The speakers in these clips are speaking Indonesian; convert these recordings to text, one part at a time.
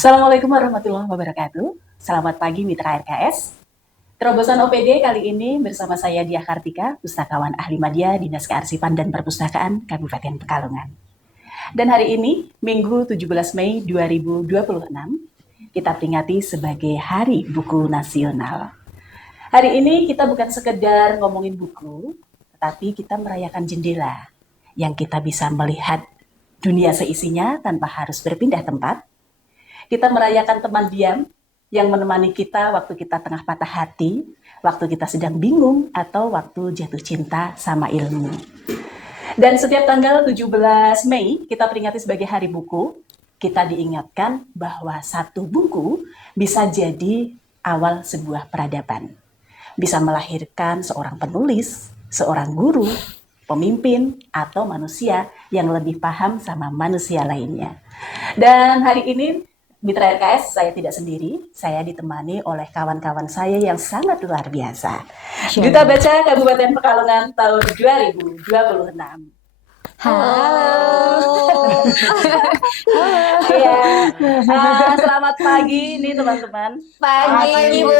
Assalamualaikum warahmatullahi wabarakatuh. Selamat pagi Mitra RKS. Terobosan OPD kali ini bersama saya Diah Kartika, Pustakawan Ahli Madya Dinas Kearsipan dan Perpustakaan Kabupaten Pekalongan. Dan hari ini, Minggu 17 Mei 2026, kita peringati sebagai Hari Buku Nasional. Hari ini kita bukan sekedar ngomongin buku, tetapi kita merayakan jendela yang kita bisa melihat dunia seisinya tanpa harus berpindah tempat. Kita merayakan teman diam yang menemani kita waktu kita tengah patah hati, waktu kita sedang bingung, atau waktu jatuh cinta sama ilmu. Dan setiap tanggal 17 Mei kita peringati sebagai Hari Buku, kita diingatkan bahwa satu buku bisa jadi awal sebuah peradaban. Bisa melahirkan seorang penulis, seorang guru, pemimpin, atau manusia yang lebih paham sama manusia lainnya. Dan hari ini Mitra RKS, saya tidak sendiri, saya ditemani oleh kawan-kawan saya yang sangat luar biasa. Duta Baca Kabupaten Pekalongan tahun 2026. Halo. Ya, selamat pagi nih teman-teman. Pagi, Bu.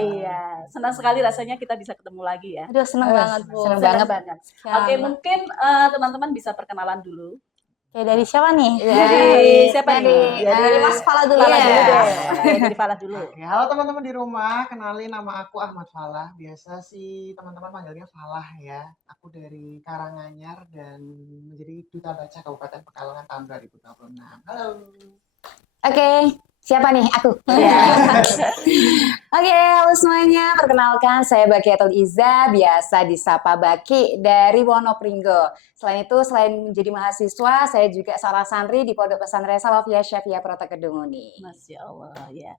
Iya, senang sekali rasanya kita bisa ketemu lagi ya. Aduh, senang banget, Bu. Senang banget. Oke, mungkin teman-teman bisa perkenalan dulu. Oke, dari siapa nih? Dari siapa nih? Dari Mas Fala dulu Fala ya. dulu deh. Oke, dari Fala dulu. Oke, halo teman-teman di rumah, kenalin nama aku Ahmad Falah. Biasa sih teman-teman panggilnya Falah ya. Aku dari Karanganyar dan menjadi Duta Baca Kabupaten Pekalongan tahun 2026. Halo. Oke, siapa nih? Aku. Oke, halo semuanya. Perkenalkan, saya Bakiatul Iza, biasa disapa Baki dari Wonopringgo. Selain itu, selain menjadi mahasiswa, saya juga seorang santri di Pondok Pesantren Salafiyah Syafi'iyah Prota Kedunguni. Masya Allah, ya.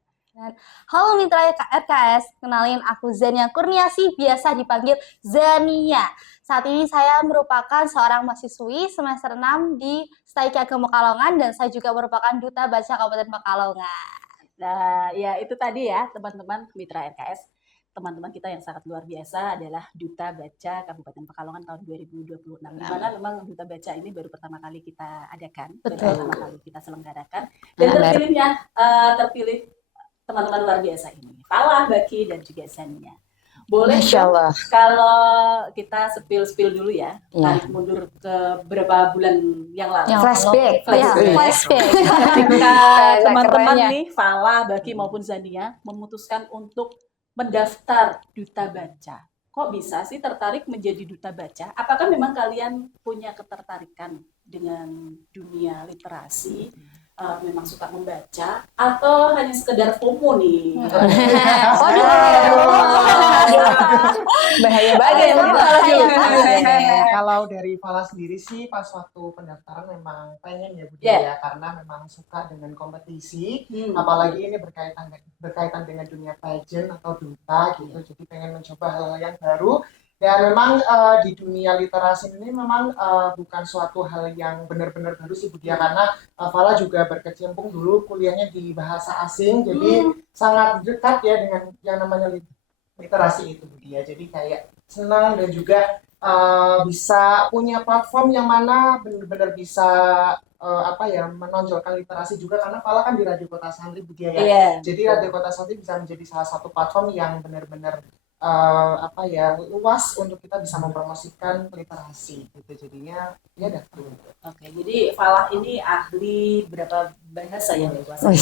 Halo Mitra RKS, kenalin aku Zania Kurniasi, biasa dipanggil Zania. Saat ini saya merupakan seorang mahasiswi semester 6 di Staika Pekalongan dan saya juga merupakan Duta Baca Kabupaten Pekalongan. Nah, ya itu tadi ya teman-teman Mitra RKS. Teman-teman kita yang sangat luar biasa adalah Duta Baca Kabupaten Pekalongan tahun 2026. Di mana memang Duta Baca ini baru pertama kali kita adakan, baru pertama kali kita selenggarakan. Dan terpilih teman-teman luar biasa ini, Falah, Baki, dan juga Zania. Boleh dong, kalau kita spill dulu ya, tarik mundur ke beberapa bulan yang lalu. Flashback. Ketika teman-teman nih, Falah, Baki maupun Zania memutuskan untuk mendaftar Duta Baca. Kok bisa sih tertarik menjadi Duta Baca? Apakah memang kalian punya ketertarikan dengan dunia literasi? Memang suka membaca atau hanya sekedar FOMO nih? Bahaya banget. Kalau dari Fala sendiri sih pas waktu pendaftaran memang pengen ya budaya karena memang suka dengan kompetisi, apalagi ini berkaitan dengan dunia pageant atau duta gitu, jadi pengen mencoba hal-hal yang baru. Dan memang di dunia literasi ini memang bukan suatu hal yang benar-benar baru sih Budia, karena Fala juga berkecimpung dulu kuliahnya di bahasa asing, jadi sangat dekat ya dengan yang namanya literasi itu Budia. Jadi kayak senang dan juga bisa punya platform yang mana benar-benar bisa menonjolkan literasi juga, karena Fala kan di Radio Kota Santri Budia ya. Jadi Radio Kota Santri bisa menjadi salah satu platform yang benar-benar luas untuk kita bisa mempromosikan literasi gitu, jadinya ya daftar. Oke, jadi Falah ini ahli berapa bahasa yang dikuasai?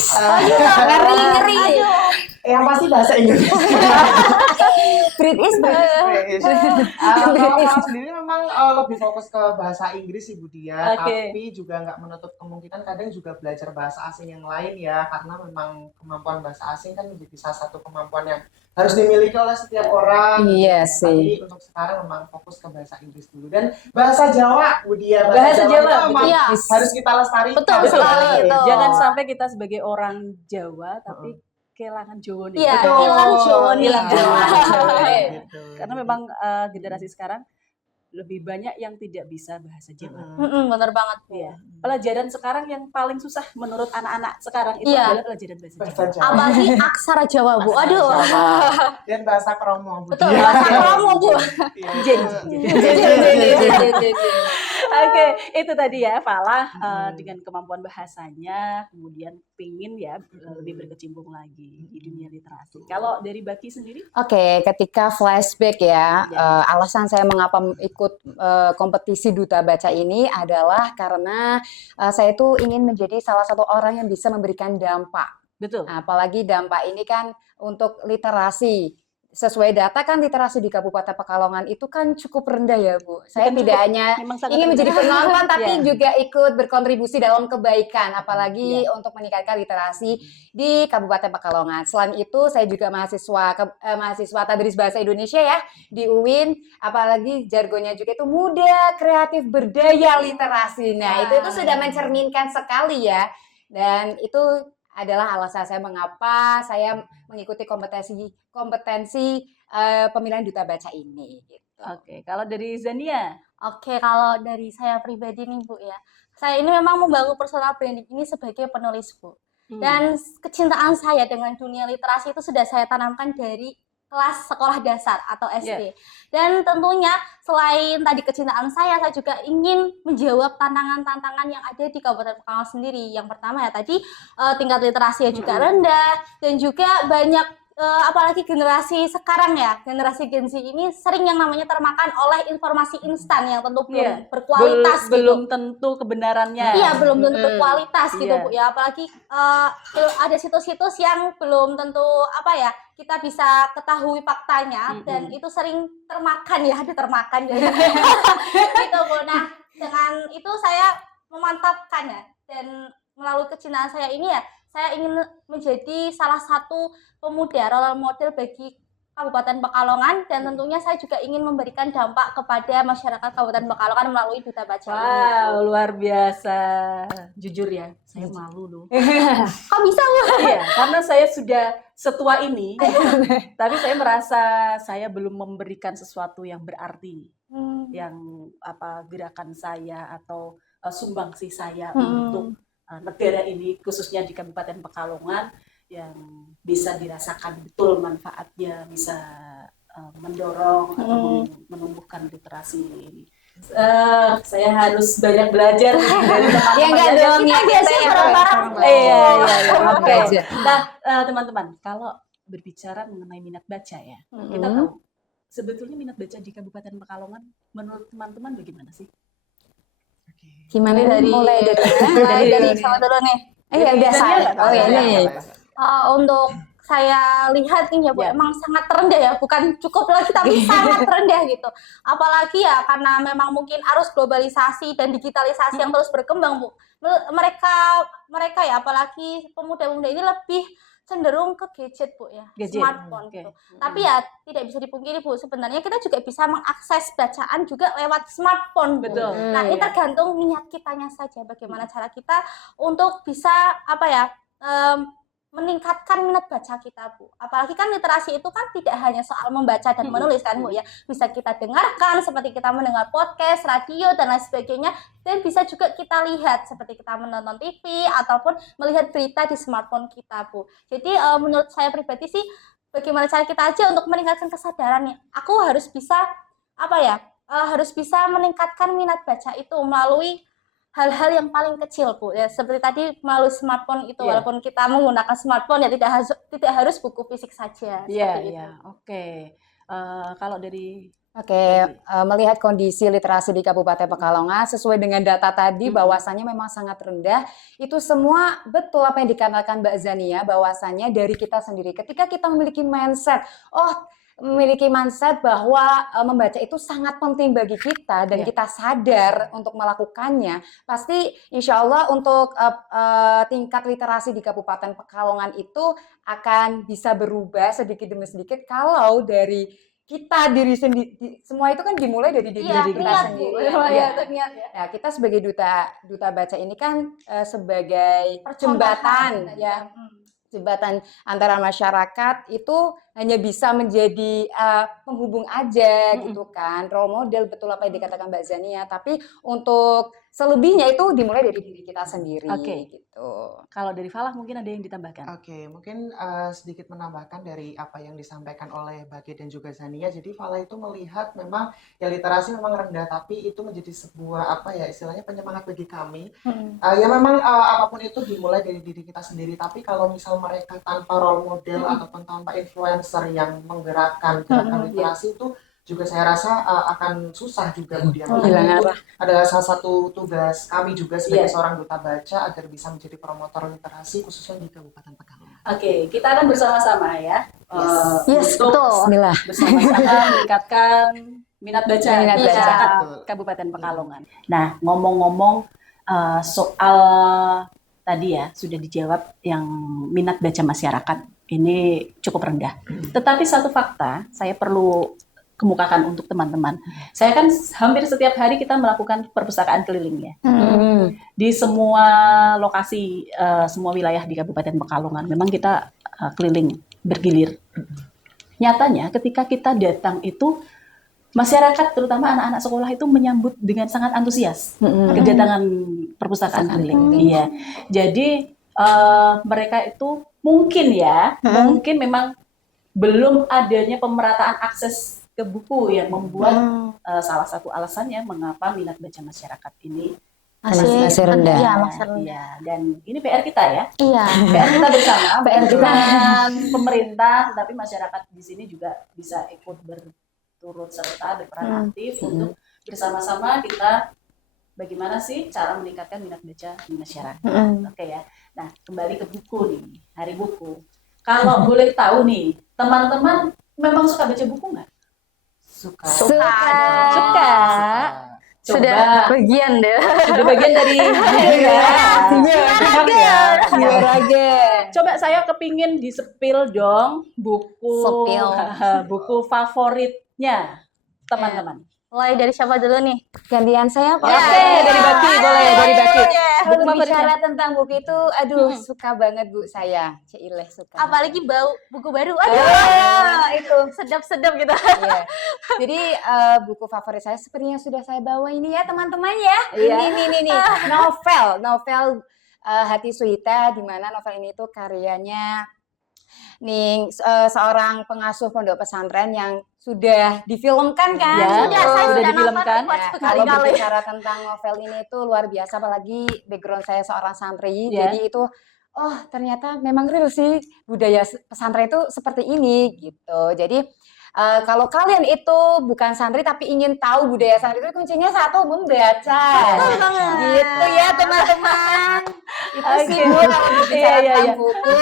Ngeri. Yang pasti bahasa Inggris. British. Kalau Falah sendiri memang lebih fokus ke bahasa Inggris sih Budia, tapi juga nggak menutup kemungkinan kadang juga belajar bahasa asing yang lain ya, karena memang kemampuan bahasa asing kan menjadi salah satu kemampuan yang harus dimiliki oleh setiap orang. Iya sih. Tapi untuk sekarang memang fokus ke bahasa Inggris dulu dan bahasa Jawa, Budia. Bahasa Jawa itu memang harus kita lestarikan. Betul sekali itu. Jangan sampai kita sebagai orang Jawa tapi kehilangan Jawa nih. Iya, hilang Jawa nih. Karena memang generasi sekarang lebih banyak yang tidak bisa bahasa Jawa. Bener banget. Iya. Pelajaran sekarang yang paling susah menurut anak-anak sekarang itu adalah pelajaran bahasa Jawa. Apalagi aksara Jawa, Bu. Aduh. Dan bahasa Kromo, Bu. Betul, bahasa Kromo, Bu. Oke, itu tadi ya Falah dengan kemampuan bahasanya, kemudian pingin ya lebih berkecimpung lagi di dunia literasi. Kalau dari Baki sendiri? Oke, ketika flashback ya, Ya. alasan saya mengapa ikut kompetisi Duta Baca ini adalah karena saya itu ingin menjadi salah satu orang yang bisa memberikan dampak. Betul. Nah, apalagi dampak ini kan untuk literasi. Sesuai data kan literasi di Kabupaten Pekalongan itu kan cukup rendah ya Bu. Saya Bukan tidak cukup, hanya memang sangat ingin menjadi rendah. penonton tapi Ya. juga ikut berkontribusi dalam kebaikan, apalagi Ya. untuk meningkatkan literasi di Kabupaten Pekalongan. Selain itu saya juga mahasiswa Tadris Bahasa Indonesia ya di UIN, apalagi jargonnya juga itu muda, kreatif, berdaya literasi. Nah, itu sudah mencerminkan sekali ya. Dan itu adalah alasan saya mengapa saya mengikuti kompetensi pemilihan Duta Baca ini. Gitu. Oke, kalau dari Zania? Oke, kalau dari saya pribadi nih Bu ya, saya ini memang membangun personal branding ini sebagai penulis Bu. Dan kecintaan saya dengan dunia literasi itu sudah saya tanamkan dari kelas sekolah dasar atau SD. Dan tentunya selain tadi kecintaan saya juga ingin menjawab tantangan-tantangan yang ada di Kabupaten Pekalongan sendiri. Yang pertama ya tadi tingkat literasinya juga rendah dan juga banyak apalagi generasi sekarang ya, generasi Gen Z ini sering yang namanya termakan oleh informasi instan yang tentu belum berkualitas belum tentu kebenarannya. Iya, belum tentu berkualitas gitu Bu Iya. ya. Apalagi ada situs-situs yang belum tentu apa ya, kita bisa ketahui faktanya dan itu sering termakan ya, ditermakan jadi gitu Bu. Nah, dengan itu saya memantapkan ya dan melalui kecintaan saya ini ya, saya ingin menjadi salah satu pemuda role model bagi Kabupaten Pekalongan dan tentunya saya juga ingin memberikan dampak kepada masyarakat Kabupaten Pekalongan melalui Duta Baca ini. Wow, luar biasa. Jujur ya, saya malu loh. Kok bisa Bu? Iya, karena saya sudah setua ini, tapi saya merasa saya belum memberikan sesuatu yang berarti, yang gerakan saya atau sumbangsi saya untuk negara ini, khususnya di Kabupaten Pekalongan, yang bisa dirasakan betul manfaatnya, bisa mendorong atau menumbuhkan literasi ini. Saya harus banyak belajar dari teman-teman. Ya enggak dong, Kita ya biasanya bareng-bareng. Iya. Oke. Belajar. Nah, teman-teman, kalau berbicara mengenai minat baca ya, kita tahu sebetulnya minat baca di Kabupaten Pekalongan menurut teman-teman bagaimana sih? Gimana Dari- mulai Dari sama dulu nih. Iya, biasa. Oh ya, nih. Untuk saya lihat nih ya Bu, Ya. emang sangat rendah ya, bukan cukup lagi tapi sangat rendah gitu. Apalagi ya karena memang mungkin arus globalisasi dan digitalisasi yang terus berkembang Bu. Mereka ya apalagi pemuda-pemuda ini lebih cenderung ke gadget Bu ya, Gadget. smartphone Oke. gitu. Tapi ya tidak bisa dipungkiri Bu, sebenarnya kita juga bisa mengakses bacaan juga lewat smartphone Bu. Betul. Nah, ini tergantung niat kitanya saja, bagaimana cara kita untuk bisa meningkatkan minat baca kita Bu. Apalagi kan literasi itu kan tidak hanya soal membaca dan menulis kan Bu ya. Bisa kita dengarkan seperti kita mendengar podcast, radio dan lain sebagainya. Dan bisa juga kita lihat seperti kita menonton TV ataupun melihat berita di smartphone kita Bu. Jadi menurut saya pribadi sih bagaimana cara kita aja untuk meningkatkan kesadarannya. Aku harus bisa harus bisa meningkatkan minat baca itu melalui hal-hal yang paling kecil Bu ya, seperti tadi melalui smartphone itu walaupun kita menggunakan smartphone ya tidak harus buku fisik saja. Iya. Oke. Kalau dari Melihat kondisi literasi di Kabupaten Pekalongan sesuai dengan data tadi bahwasannya memang sangat rendah. Itu semua betul apa yang dikatakan Mbak Zania, bahwasannya dari kita sendiri. Ketika kita memiliki mindset, bahwa membaca itu sangat penting bagi kita dan kita sadar untuk melakukannya, pasti insya Allah untuk tingkat literasi di Kabupaten Pekalongan itu akan bisa berubah sedikit demi sedikit kalau dari kita diri sendiri, semua itu kan dimulai dari diri kita sendiri. Ya, kita sebagai duta baca ini kan sebagai jembatan ya. Jembatan antara masyarakat itu hanya bisa menjadi penghubung aja gitu kan, role model betul apa yang dikatakan Mbak Zania. Tapi untuk selebihnya itu dimulai dari diri kita sendiri Oke. gitu. Kalau dari Falah mungkin ada yang ditambahkan. Oke, mungkin sedikit menambahkan dari apa yang disampaikan oleh Bagi dan juga Zania. Jadi Fala itu melihat memang ya literasi memang rendah, tapi itu menjadi sebuah apa ya istilahnya penyemangat bagi kami. Ya memang apapun itu dimulai dari diri kita sendiri. Tapi kalau misal mereka tanpa role model ataupun tanpa influencer yang menggerakkan gerakan literasi itu juga saya rasa akan susah juga Bu Dian. Hilang Itu arah. ada salah satu tugas kami juga sebagai Iya. seorang duta baca agar bisa menjadi promotor literasi khususnya di Kabupaten Pekalongan. Oke, kita akan bersama-sama ya. Yes, untuk betul. Bismillah. bersama-sama meningkatkan minat baca Minat baca. masyarakat Betul. Kabupaten Pekalongan. Nah, ngomong-ngomong soal tadi ya sudah dijawab yang minat baca masyarakat ini cukup rendah. Tetapi satu fakta saya perlu kemukakan untuk teman-teman. Saya kan hampir setiap hari kita melakukan perpustakaan keliling ya. Di semua lokasi, semua wilayah di Kabupaten Pekalongan. Memang kita keliling, bergilir. Nyatanya ketika kita datang itu, masyarakat terutama anak-anak sekolah itu menyambut dengan sangat antusias kedatangan perpustakaan keliling. Iya. Jadi mereka itu mungkin memang belum adanya pemerataan akses ke buku yang membuat salah satu alasannya mengapa minat baca masyarakat ini Masih rendah. Iya, masih rendah. Iya, dan ini PR kita ya. Iya. PR kita bersama, PR kita. dengan pemerintah, tapi masyarakat di sini juga bisa ikut berturut serta, berperan aktif untuk bersama-sama kita bagaimana sih cara meningkatkan minat baca di masyarakat. Oke ya. Nah, kembali ke buku nih, Hari Buku. Kalau boleh tahu nih, teman-teman memang suka baca buku nggak? Suka. Suka. Sudah Coba bagian deh. sudah bagian dari Olahraga. Coba saya kepingin di-spill dong buku Spill. buku favoritnya teman-teman. Mulai dari siapa dulu nih? Gantian saya Pak. Oke, dari Baki, boleh dari Baki. Kalau Buku favoritnya. bicara tentang buku itu, aduh suka banget Bu saya. Cileh suka. Apalagi bau buku baru. Aduh, itu. sedap-sedap gitu. Iya. Jadi buku favorit saya sepertinya sudah saya bawa ini ya teman-teman ya. Iya. Ini novel Hati Suita, di mana novel ini tuh karyanya seorang pengasuh pondok pesantren yang sudah difilmkan kan? Ya, Sudah, saya sudah sudah difilmkan. nonton Ya, kalau berkali-kali. berbicara tentang novel ini itu luar biasa, apalagi background saya seorang santri, Ya. jadi itu ternyata memang real sih budaya pesantren itu seperti ini gitu. Jadi kalau kalian itu bukan santri tapi ingin tahu budaya santri itu kuncinya satu, membaca. Betul banget. Gitu ya teman-teman. Itu sih Bu kalau berbicara Iya, tentang iya. buku.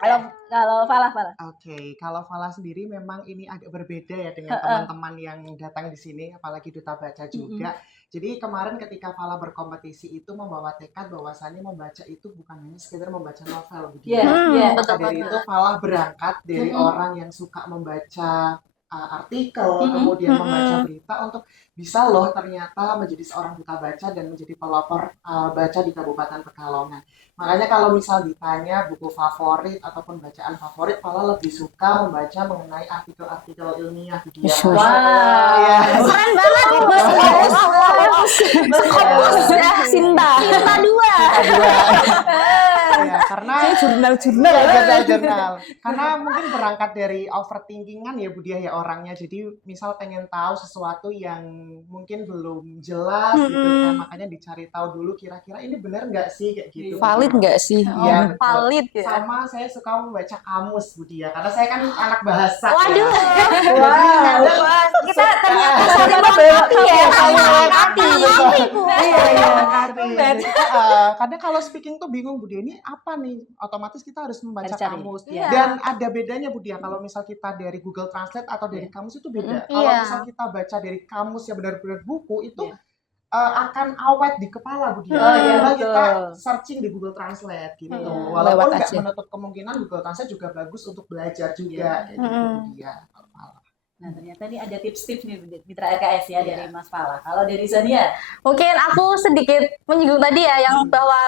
Kalau Falah. Oke, kalau Fala sendiri memang ini agak berbeda ya dengan teman-teman yang datang di sini, apalagi duta baca juga. Jadi kemarin ketika Fala berkompetisi itu membawa tekad bahwasannya membaca itu bukan hanya sekedar membaca novel, begitu. Iya, iya. Maka dari itu Fala berangkat dari orang yang suka membaca artikel, kemudian membaca berita untuk bisa loh ternyata menjadi seorang duta baca dan menjadi pelopor baca di Kabupaten Pekalongan. Makanya kalau misal ditanya buku favorit ataupun bacaan favorit, Fala lebih suka membaca mengenai artikel-artikel ilmiah gitu ya. Wow. Ya. Keren banget itu. Sinta. Cinta dua. Ya, karena Jurnal-jurnal. jurnal. Karena mungkin berangkat dari overthinkingan ya Budia ya orangnya. Jadi misal pengen tahu sesuatu yang mungkin belum jelas gitu kan, makanya dicari tahu dulu kira-kira ini benar nggak sih kayak gitu. Valid nggak sih? Iya, betul. Valid ya. Sama saya suka membaca kamus Budia karena saya kan anak bahasa. Waduh. Ya. Wow. Kita ternyata saling melengkapi ya, saling melengkapi. Iya. Kadang kalau speaking tuh bingung Budia ini apa nih? Otomatis kita harus membaca Harus cari. kamus. Iya. Dan ada bedanya Budia kalau misal kita dari Google Translate atau dari kamus itu beda. Kalau Iya. misal kita baca dari kamus yang benar-benar buku itu Iya. akan awet di kepala Budia. Oh, iya, Karena betul. kita searching di Google Translate gitu. Hmm. Walaupun Lewat nggak aja. menutup kemungkinan Google Translate juga bagus untuk belajar juga kayak gitu Budia. Nah, ternyata ini ada tips-tips nih Mitra RKS ya dari Mas Fala. Kalau dari Zania, Mungkin aku sedikit menyinggung tadi ya, yang bahwa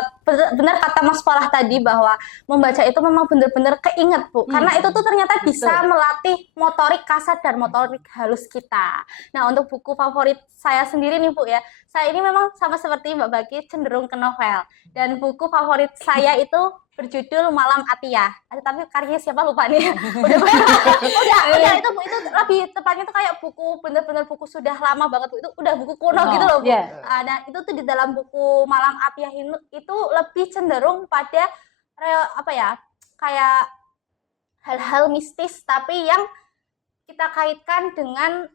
benar kata Mas Falah tadi bahwa membaca itu memang benar-benar keinget Bu, karena itu tuh ternyata bisa melatih motorik kasar dan motorik halus kita. Nah, untuk buku favorit saya sendiri nih Bu ya, saya ini memang sama seperti Mbak Baki cenderung ke novel, dan buku favorit saya itu berjudul Malam Atiyah. Tapi karyanya siapa lupa nih. udah itu lebih tepatnya itu kayak buku bener-bener buku sudah lama banget Bu. Itu udah buku kuno gitu loh Bu. Nah, itu tuh di dalam buku Malam Atiyah itu lebih cenderung pada kayak hal-hal mistis tapi yang kita kaitkan dengan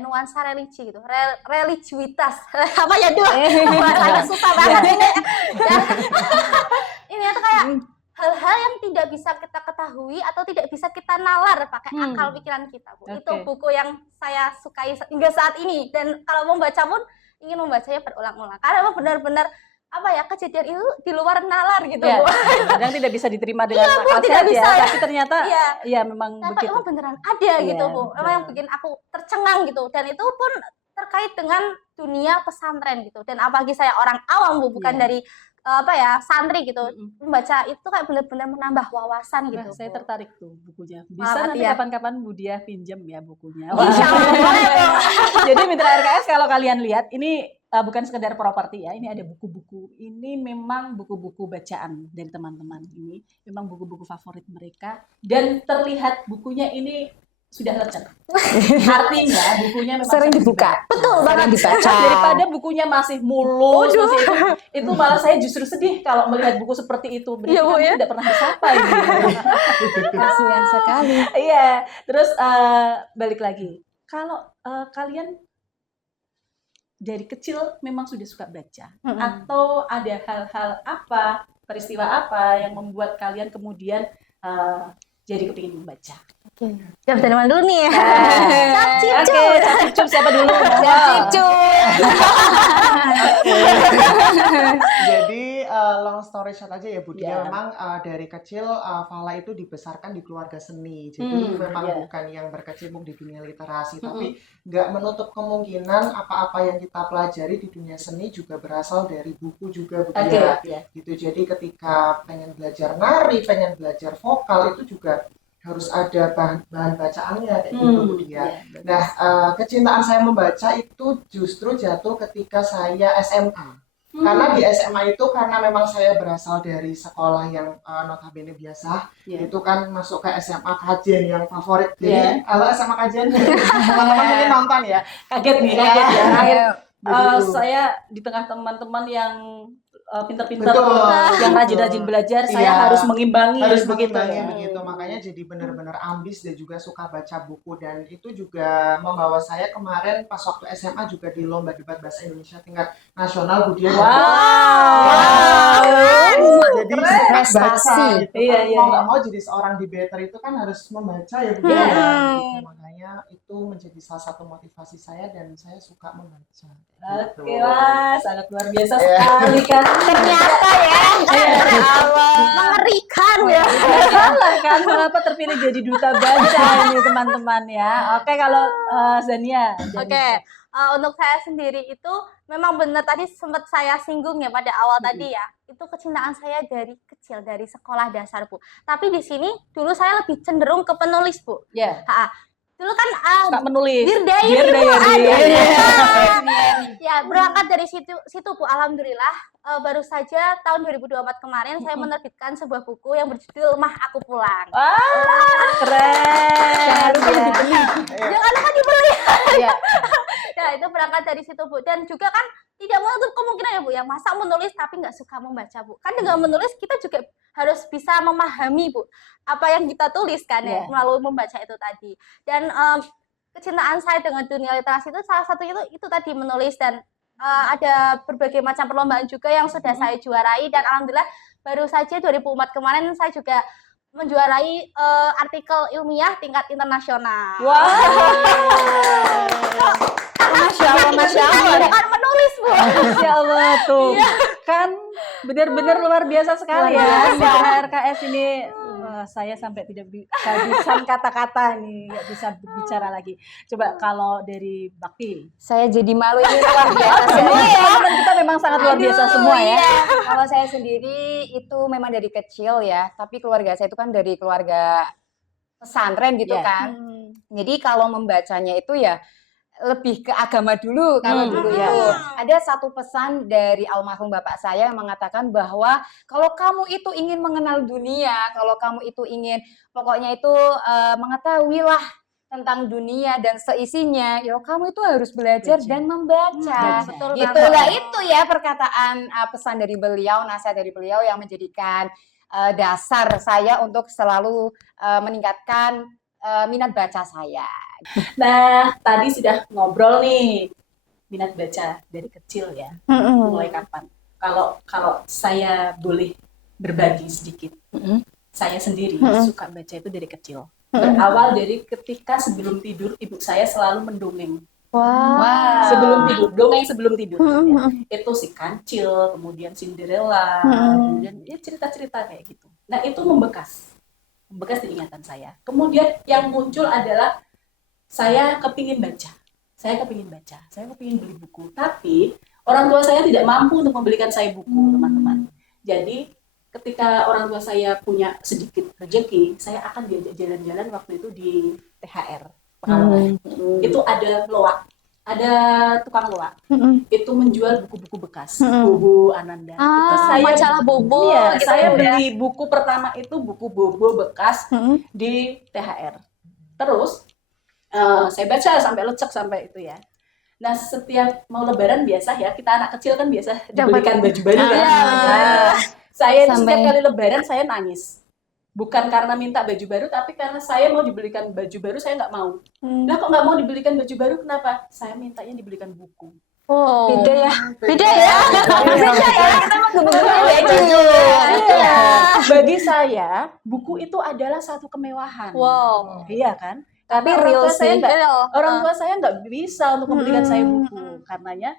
nuansa religi gitu, religiuitas bahasanya susah banget ini. Ini tuh kayak hal-hal yang tidak bisa kita ketahui atau tidak bisa kita nalar pakai akal pikiran kita Bu. Itu buku yang saya sukai hingga saat ini, dan kalau mau baca pun ingin membacanya berulang-ulang karena benar-benar kejadian itu di luar nalar gitu Bu. Kadang tidak bisa diterima dengan akal sehat ya, tapi ternyata memang begitu. Emang beneran ada gitu Bu. Emang yang bikin aku tercengang gitu, dan itu pun terkait dengan dunia pesantren gitu. Dan apalagi saya orang awam Bu, bukan dari santri gitu, membaca itu kayak benar-benar menambah wawasan gitu. Saya tertarik tuh bukunya. Bisa nanti kapan-kapan Bu Diah pinjam ya bukunya. Insya Allah. Jadi Mitra RKS kalau kalian lihat ini bukan sekedar properti ya, ini ada buku-buku. Ini memang buku-buku bacaan dari teman-teman ini, memang buku-buku favorit mereka, dan terlihat bukunya ini sudah lecek. Artinya bukunya memang sering dibuka. Betul banget, dibaca. Daripada bukunya masih mulus, itu malah saya justru sedih kalau melihat buku seperti itu. Berarti kami tidak pernah disapai. Kasihan sekali. Iya, terus balik lagi. Kalau kalian dari kecil memang sudah suka baca, atau ada hal-hal apa, peristiwa apa yang membuat kalian kemudian jadi kepingin membaca? Siap dari mana dulu nih? Capcip siapa dulu? Jadi long story short aja ya Bu Dia, memang dari kecil Fala itu dibesarkan di keluarga seni. Jadi memang bukan yang berkecimpung di dunia literasi, tapi nggak menutup kemungkinan apa-apa yang kita pelajari di dunia seni juga berasal dari buku juga Bu Dia. Gitu. Jadi ketika pengen belajar nari, pengen belajar vokal, itu juga harus ada bahan bacaannya kayak gitu Bu Dia. Nah, kecintaan saya membaca itu justru jatuh ketika saya SMA. Karena di SMA itu karena memang saya berasal dari sekolah yang notabene biasa, itu kan masuk ke SMA Kajen yang favorit. Jadi kalau SMA Kajen teman-teman mungkin nonton ya. Kaget ya. Saya di tengah teman-teman yang pinter-pinter, yang rajin-rajin belajar, saya harus mengimbangi begitu. Makanya jadi benar-benar ambis dan juga suka baca buku, dan itu juga membawa saya kemarin pas waktu SMA juga di lomba debat bahasa Indonesia tingkat nasional Bu Dia. Jadi baca gitu. Mau nggak mau jadi seorang debater itu kan harus membaca ya Bu Dia. Makanya itu menjadi salah satu motivasi saya dan saya suka membaca. Oke, wah, sangat luar biasa sekali kan. Ternyata mengerikan ya. Salah kan, mengapa terpilih jadi duta baca ini teman-teman ya. Oke, kalau Zania. Untuk saya sendiri itu memang benar tadi sempat saya singgung ya pada awal tadi ya. Itu kecintaan saya dari kecil, dari sekolah dasar Bu. Tapi di sini dulu saya lebih cenderung ke penulis Bu. Dulu kan menulis Dear Diary ya, berangkat dari situ Bu, alhamdulillah baru saja tahun 2024 kemarin saya menerbitkan sebuah buku yang berjudul Mah Aku Pulang. Keren. Jangan lupa dibeli. Nah, itu berangkat dari situ Bu, dan juga kan tidak menutup kemungkinan ya Bu, yang masa menulis tapi nggak suka membaca Bu. Kan dengan menulis kita juga harus bisa memahami Bu apa yang kita tulis kan ya, melalui membaca itu tadi. Dan kecintaan saya dengan dunia literasi itu salah satunya itu tadi menulis, dan ada berbagai macam perlombaan juga yang sudah saya juarai, dan alhamdulillah baru saja 2004 kemarin saya juga menjuarai artikel ilmiah tingkat internasional. Masya Allah. Dengan menulis Bu. Masya Allah tuh. Kan Benar-benar luar biasa sekali Luar ya. biasa. Mitra RKS ini saya sampai tidak kehabisan kata-kata nih, nggak bisa berbicara lagi. Coba kalau dari Bakti. Saya jadi malu ini luar biasa semua ya. Teman-teman kita memang sangat luar biasa Aduh, semua ya. iya. Kalau saya sendiri itu memang dari kecil ya, tapi keluarga saya itu kan dari keluarga pesantren gitu Iya. kan. Jadi kalau membacanya itu ya lebih ke agama dulu kalau dulu iya, itu. iya. Ada satu pesan dari almarhum bapak saya yang mengatakan bahwa kalau kamu itu ingin mengenal dunia, kalau kamu itu ingin pokoknya itu mengetahuilah tentang dunia dan seisinya, ya kamu itu harus belajar Baca. dan membaca. Betul Itulah banget. itu ya perkataan pesan dari beliau, nasihat dari beliau yang menjadikan dasar saya untuk selalu meningkatkan minat baca saya. Nah, tadi sudah ngobrol nih minat baca dari kecil ya. Mulai kapan? Kalau saya boleh berbagi sedikit, saya sendiri suka baca itu dari kecil. Berawal dari ketika sebelum tidur ibu saya selalu mendongeng. Wow. Sebelum tidur, dongeng sebelum tidur. Ya. Itu si Kancil, kemudian Cinderella, kemudian ya cerita-cerita kayak gitu. Nah itu membekas di ingatan saya. Kemudian yang muncul adalah saya kepingin baca, saya kepingin beli buku. Tapi orang tua saya tidak mampu untuk membelikan saya buku, teman-teman. Jadi ketika orang tua saya punya sedikit rezeki, saya akan diajak jalan-jalan waktu itu di THR. Pekalongan. Itu ada loak, ada tukang loak. Itu menjual buku-buku bekas, Bobo Ananda. Itu Majalah Bobo. Iya, gitu saya ya. beli buku pertama itu buku Bobo bekas di THR. Terus saya baca sampai lecek sampai itu ya. Nah, setiap mau lebaran biasa ya, kita anak kecil kan biasa dibelikan baju baru kan. Iya, Nah, saya itu Sampai- setiap kali lebaran saya nangis. Bukan karena minta baju baru, tapi karena saya mau dibelikan baju baru, saya nggak mau. Nah, kok nggak mau dibelikan baju baru, kenapa? Saya mintanya dibelikan buku. Wow. Beda ya. Beda ya. Kita mah gubernur beda. Iya. Bagi saya, buku itu adalah satu kemewahan. Wow. Iya kan? Tapi Karena real sih. orang tua saya nggak bisa untuk membelikan saya buku. Karenanya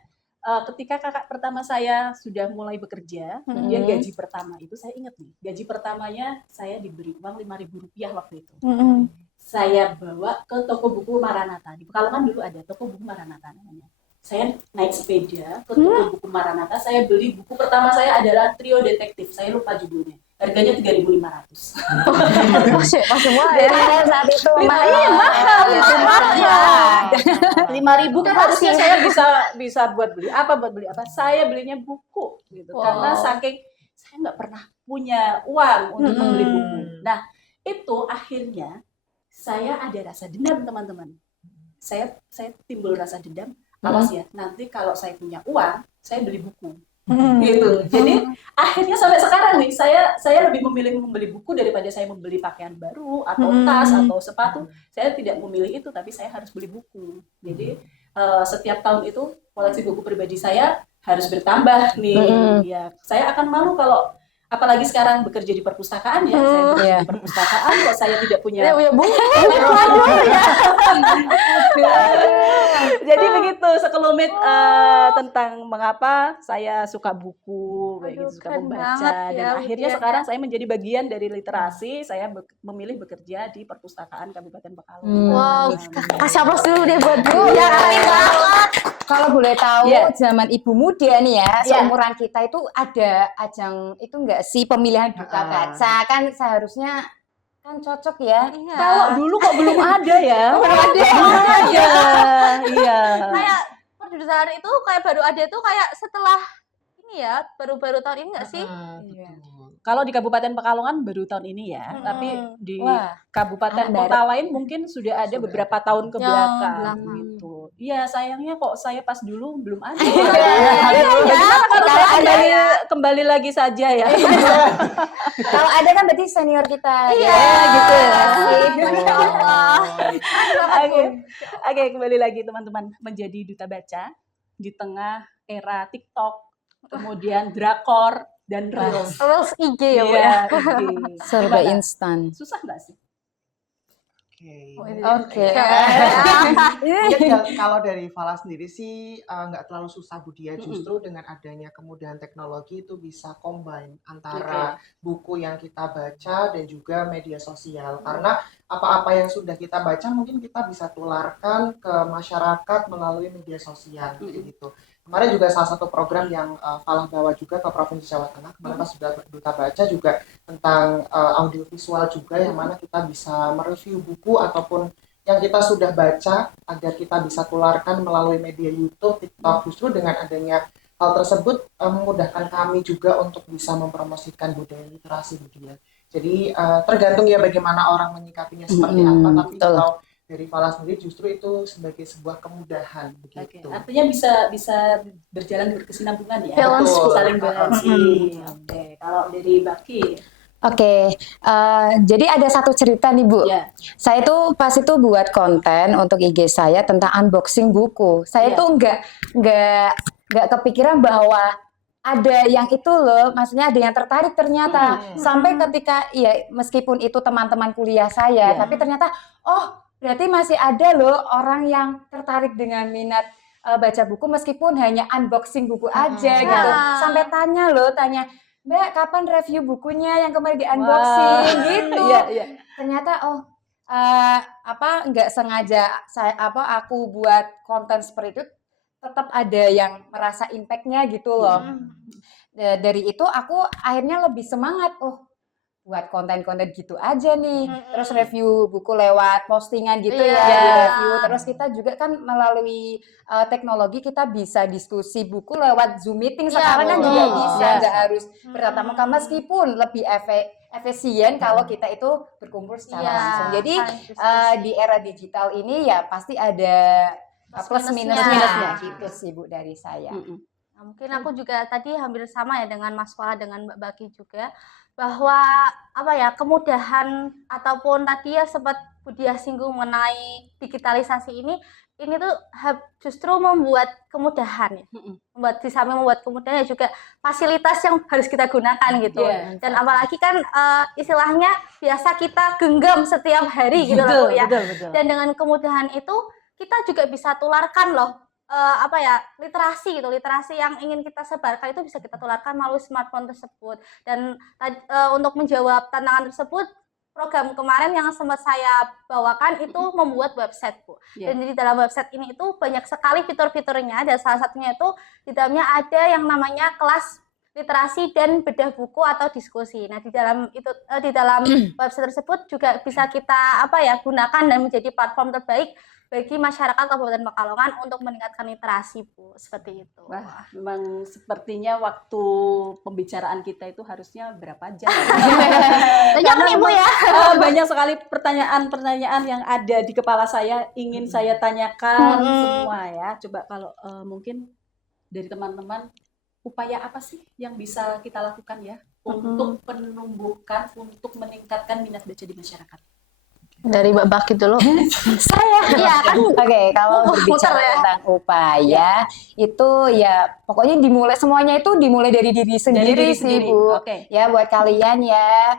ketika kakak pertama saya sudah mulai bekerja, kemudian gaji pertama itu saya ingat nih, gaji pertamanya saya diberi uang Rp5.000 waktu itu. Saya bawa ke toko buku Maranatha. Di Pekalongan dulu ada toko buku Maranatha namanya. Saya naik sepeda ke toko buku Maranatha, saya beli buku pertama saya adalah Trio Detektif. Saya lupa judulnya. Harganya 3.500. Masih murah Jadi ya. saat itu Iya, mahal itu, mahal. Iya. 5.000 kan harusnya saya bisa buat beli apa, saya belinya buku gitu. Wow. Karena saking saya nggak pernah punya uang untuk membeli buku. Nah, itu akhirnya saya ada rasa dendam, teman-teman. Saya timbul rasa dendam. Awas ya, nanti kalau saya punya uang, saya beli buku. Gitu. Jadi akhirnya sampai sekarang nih saya lebih memilih membeli buku daripada saya membeli pakaian baru atau tas atau sepatu. Saya tidak memilih itu, tapi saya harus beli buku. Jadi setiap tahun itu koleksi buku pribadi saya harus bertambah nih. Ya, saya akan malu kalau apalagi sekarang bekerja di perpustakaan ya. Saya bekerja di perpustakaan kok saya tidak punya. Ya buku. Jadi begitu sekelumit tentang mengapa saya suka buku, kayak gitu, suka keren membaca, banget dan ya, akhirnya Widya. sekarang saya menjadi bagian dari literasi. Saya memilih bekerja di perpustakaan Kabupaten Pekalongan. Wow, kasih aplaus dulu deh buat Bu. Iya. Keren banget. Kalau boleh tahu, Iya. zaman ibu muda nih ya, Iya. seumuran kita itu ada ajang itu enggak sih pemilihan duta baca? Kan seharusnya kan cocok ya. Iya. Kalau dulu kok belum ada ya? Belum ada. Belum ada. Iya. Kayak perjudian itu kayak baru ada tuh kayak setelah ini ya, baru-baru tahun ini nggak sih? Kalau di Kabupaten Pekalongan baru tahun ini ya, tapi di Wah, kabupaten anak kota lain mungkin sudah ada beberapa tahun ke Yang belakang belakang. gitu. Iya, sayangnya kok saya pas dulu belum ada. Iya, Bagaimana kalau kalau saya kembali lagi saja ya? kalau ada kan berarti senior kita. Iya, gitu ya. Ya Allah. Oke, kembali lagi teman-teman, menjadi duta baca di tengah era TikTok, kemudian drakor dan reels. Reels IG ya Bu Iya, ya. IG. Serba Gimana? instan. Susah nggak sih? Oke. Oke. Mungkin kalau dari Fala sendiri sih nggak terlalu susah Budi ya. Justru dengan adanya kemudahan teknologi itu bisa combine antara buku yang kita baca dan juga media sosial. Karena apa-apa yang sudah kita baca mungkin kita bisa tularkan ke masyarakat melalui media sosial kayak gitu. Kemarin juga salah satu program yang Falah bawa juga ke Provinsi Jawa Tengah, kemarin pas sudah Duta Baca juga tentang audiovisual juga yang mana kita bisa mereview buku ataupun yang kita sudah baca agar kita bisa tularkan melalui media YouTube, TikTok. Justru dengan adanya hal tersebut memudahkan kami juga untuk bisa mempromosikan budaya literasi Budia. Jadi tergantung ya bagaimana orang menyikapinya seperti apa, tapi betul. kalau dari Fala sendiri justru itu sebagai sebuah kemudahan Oke, begitu. artinya bisa berjalan berkesinambungan ya. Balance. Betul. Saling balance. Oke, kalau dari Baki, Oke, jadi ada satu cerita nih Bu. ya. Saya tuh pas itu buat konten untuk IG saya tentang unboxing buku. Saya tuh nggak kepikiran bahwa ada yang itu loh, maksudnya ada yang tertarik ternyata. Sampai ketika ya meskipun itu teman-teman kuliah saya, tapi ternyata oh berarti masih ada loh orang yang tertarik dengan minat baca buku meskipun hanya unboxing buku aja gitu. Sampai tanya Mbak, kapan review bukunya yang kemarin di unboxing gitu. Ternyata nggak sengaja aku buat konten seperti itu tetap ada yang merasa impact-nya gitu loh. Dari itu aku akhirnya lebih semangat buat konten-konten gitu aja nih. Terus review buku lewat postingan gitu di review. Terus kita juga kan melalui teknologi kita bisa diskusi buku lewat Zoom meeting sekarang kan juga bisa, nggak harus bertatap muka meskipun lebih efisien kalau kita itu berkumpul secara langsung. Jadi di era digital ini ya pasti ada plus minusnya gitu sih Bu dari saya. Nah, mungkin aku juga tadi hampir sama ya dengan Mas Fala dengan Mbak Baki juga, bahwa kemudahan ataupun tadi ya sempat Budia singgung mengenai digitalisasi ini tuh justru membuat kemudahan ya. Di samping membuat kemudahan ya juga fasilitas yang harus kita gunakan gitu. Dan apalagi kan istilahnya biasa kita genggam setiap hari gitu loh ya. Betul. Dan dengan kemudahan itu kita juga bisa tularkan loh literasi yang ingin kita sebarkan itu bisa kita tularkan melalui smartphone tersebut. Dan untuk menjawab tantangan tersebut, program kemarin yang sempat saya bawakan itu membuat website Bu. Dan di dalam website ini itu banyak sekali fitur-fiturnya, dan salah satunya itu di dalamnya ada yang namanya kelas literasi dan bedah buku atau diskusi. Nah, di dalam website tersebut juga bisa kita gunakan dan menjadi platform terbaik bagi masyarakat Kabupaten Pekalongan untuk meningkatkan literasi Bu, seperti itu. Wah, memang sepertinya waktu pembicaraan kita itu harusnya berapa jam? Banyak nih Bu ya. Banyak sekali pertanyaan-pertanyaan yang ada di kepala saya ingin saya tanyakan semua ya. Coba kalau mungkin dari teman-teman, upaya apa sih yang bisa kita lakukan ya untuk menumbuhkan, untuk meningkatkan minat baca di masyarakat? Dari Mbak Baki dulu. Saya. Iya kan. Oke, kalau berbicara tentang upaya itu ya pokoknya semuanya itu dimulai dari diri sendiri sih Bu. Ya buat kalian ya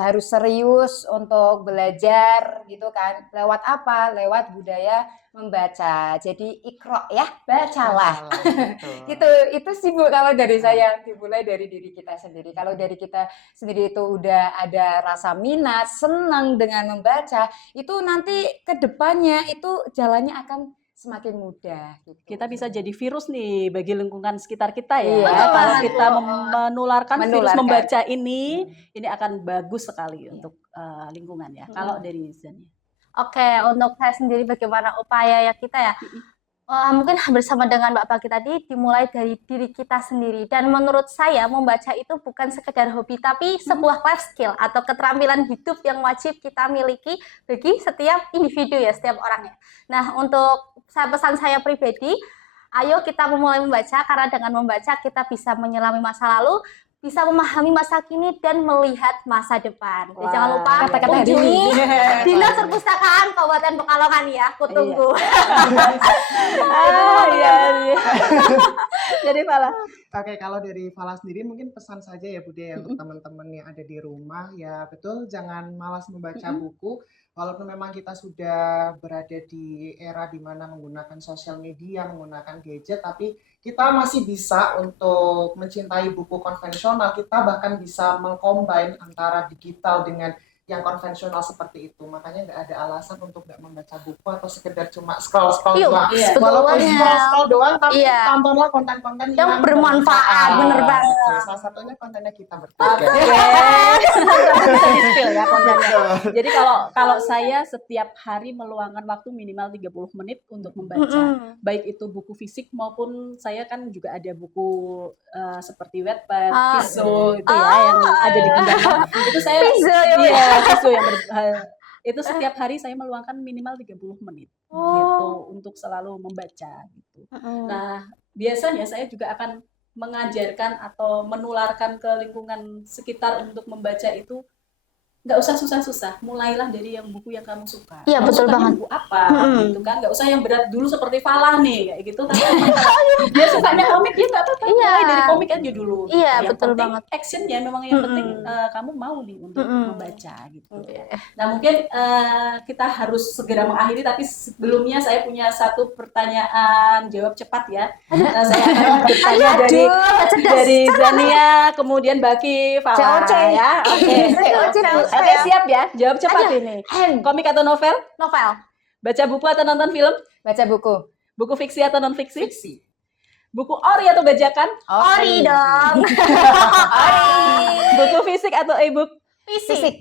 harus serius untuk belajar gitu kan. Lewat apa? Lewat budaya membaca. Jadi ikro ya, bacalah. Gitu. Itu sih Bu kalau dari saya, dimulai dari diri kita sendiri. Kalau dari kita sendiri itu udah ada rasa minat, senang dengan membaca, itu nanti ke depannya itu jalannya akan semakin mudah. Gitu. Kita bisa jadi virus nih bagi lingkungan sekitar kita ya. Kalau kita menularkan virus membaca ini akan bagus sekali untuk lingkungan ya. Kalau dari Zania. Oke, untuk saya sendiri bagaimana upaya ya kita ya. Mungkin bersama dengan Mbak Baki tadi dimulai dari diri kita sendiri, dan menurut saya membaca itu bukan sekedar hobi tapi sebuah life skill atau keterampilan hidup yang wajib kita miliki bagi setiap individu ya, setiap orangnya. Nah, untuk pesan saya pribadi, ayo kita memulai membaca, karena dengan membaca kita bisa menyelami masa lalu, bisa memahami masa kini dan melihat masa depan. Dan jangan lupa kunjungi Dinas Perpustakaan Kabupaten Pekalongan ya, aku tunggu. Jadi Fala. Oke, kalau dari Fala sendiri mungkin pesan saja ya Bude ya untuk teman-teman yang ada di rumah ya, betul jangan malas membaca buku. walaupun memang kita sudah berada di era di mana menggunakan sosial media, menggunakan gadget, tapi kita masih bisa untuk mencintai buku konvensional. Kita bahkan bisa mengcombine antara digital dengan yang konvensional seperti itu. Makanya nggak ada alasan untuk nggak membaca buku atau sekedar cuma scroll-scroll Yuk, doang. Iya. Walaupun sebetulnya. scroll-scroll doang, tapi Iya. tontonlah konten-konten Yang bermanfaat, bener banget. Salah satunya kontennya kita Oke. bertiga. Bisa di-spill ya kontennya. Betul. Jadi kalau saya setiap hari meluangkan waktu minimal 30 menit untuk membaca. Mm-mm. Baik itu buku fisik maupun saya kan juga ada buku seperti Wattpad, Ah. Viso itu ya yang ada di genggaman. Itu saya Viso ya, Bu? iya, Viso yang itu setiap hari saya meluangkan minimal 30 menit gitu untuk selalu membaca gitu. Mm-mm. Nah, biasanya saya juga akan mengajarkan atau menularkan ke lingkungan sekitar untuk membaca itu nggak usah susah-susah, mulailah dari yang buku yang kamu suka. Iya, Kamu betul sukanya banget. buku apa Mm-mm. gitu kan, nggak usah yang berat dulu seperti Falah nih kayak gitu. Tapi dia sukanya komik ya nggak apa-apa, Iya. mulai dari komik aja dulu. Iya, Yang betul penting banget. actionnya memang yang penting Mm-mm. kamu mau nih untuk Mm-mm. membaca gitu. Oke. Nah mungkin kita harus segera mengakhiri, tapi sebelumnya saya punya satu pertanyaan jawab cepat ya. Saya akan bertanya dari Zania, kemudian Baki, Fala COC. ya. Oke. Oke, siap ya. Jawab cepat ini. Komik atau novel? Novel. Baca buku atau nonton film? Baca buku. Buku fiksi atau non fiksi? Fiksi. Buku ori atau bajakan? Ori dong. Buku fisik atau e-book? Fisik.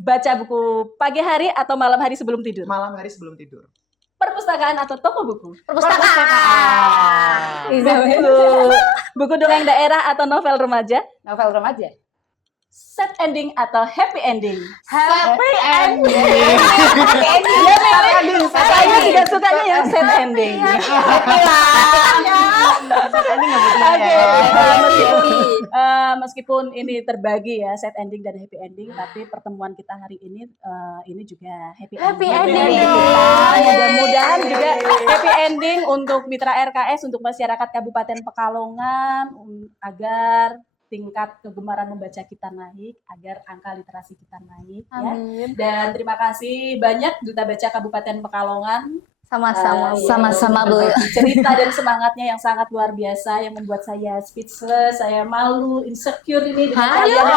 Baca buku pagi hari atau malam hari sebelum tidur? Malam hari sebelum tidur. Perpustakaan atau toko buku? Perpustakaan. Buku dongeng daerah atau novel remaja? Novel remaja. Sad ending atau happy ending? Happy ending. Dia memang saya tidak sukanya yang sad ending. Oke, meskipun ini terbagi ya sad ending dan happy ending, tapi pertemuan kita hari ini juga happy Happy ending. ending. Mudah-mudahan juga happy ending untuk mitra RKS, untuk masyarakat Kabupaten Pekalongan, agar tingkat kegemaran membaca kita naik, agar angka literasi kita naik ya. Amin. Dan terima kasih banyak Duta Baca Kabupaten Pekalongan. Sama-sama, Bu. Berbagi cerita dan semangatnya yang sangat luar biasa, yang membuat saya speechless, saya malu, insecure ini dengan kalian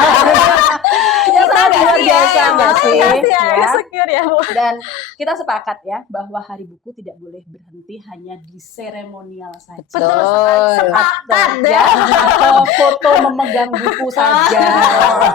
yang sangat luar biasa, Mbak Sih. Ya. Secure ya, Bu. Dan kita sepakat ya bahwa Hari Buku tidak boleh berhenti hanya di seremonial saja. Betul sekali. Sepakat Ya, deh. atau foto memegang buku saja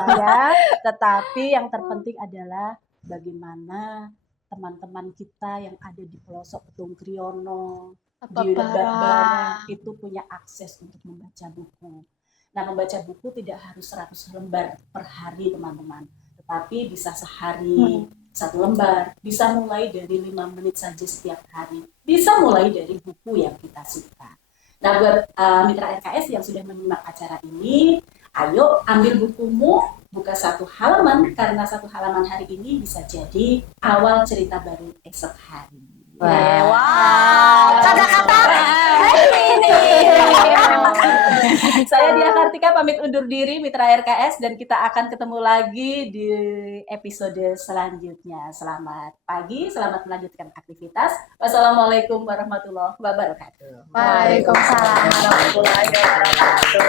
ya, tetapi yang terpenting adalah bagaimana teman-teman kita yang ada di pelosok Petung Kriono, di Lebak Barat itu punya akses untuk membaca buku. Nah, membaca buku tidak harus 100 lembar per hari teman-teman, tetapi bisa sehari 1 lembar, bisa mulai dari 5 menit saja setiap hari, bisa mulai dari buku yang kita suka. Nah, buat mitra RKS yang sudah menyimak acara ini, ayo ambil bukumu, buka 1 halaman, karena 1 halaman hari ini bisa jadi awal cerita baru esok hari. Wow. Kata-kata ini. Saya Dia Kartika pamit undur diri mitra RKS, dan kita akan ketemu lagi di episode selanjutnya. Selamat pagi, selamat melanjutkan aktivitas. Wassalamualaikum warahmatullahi wabarakatuh. Waalaikumsalam warahmatullahi wabarakatuh.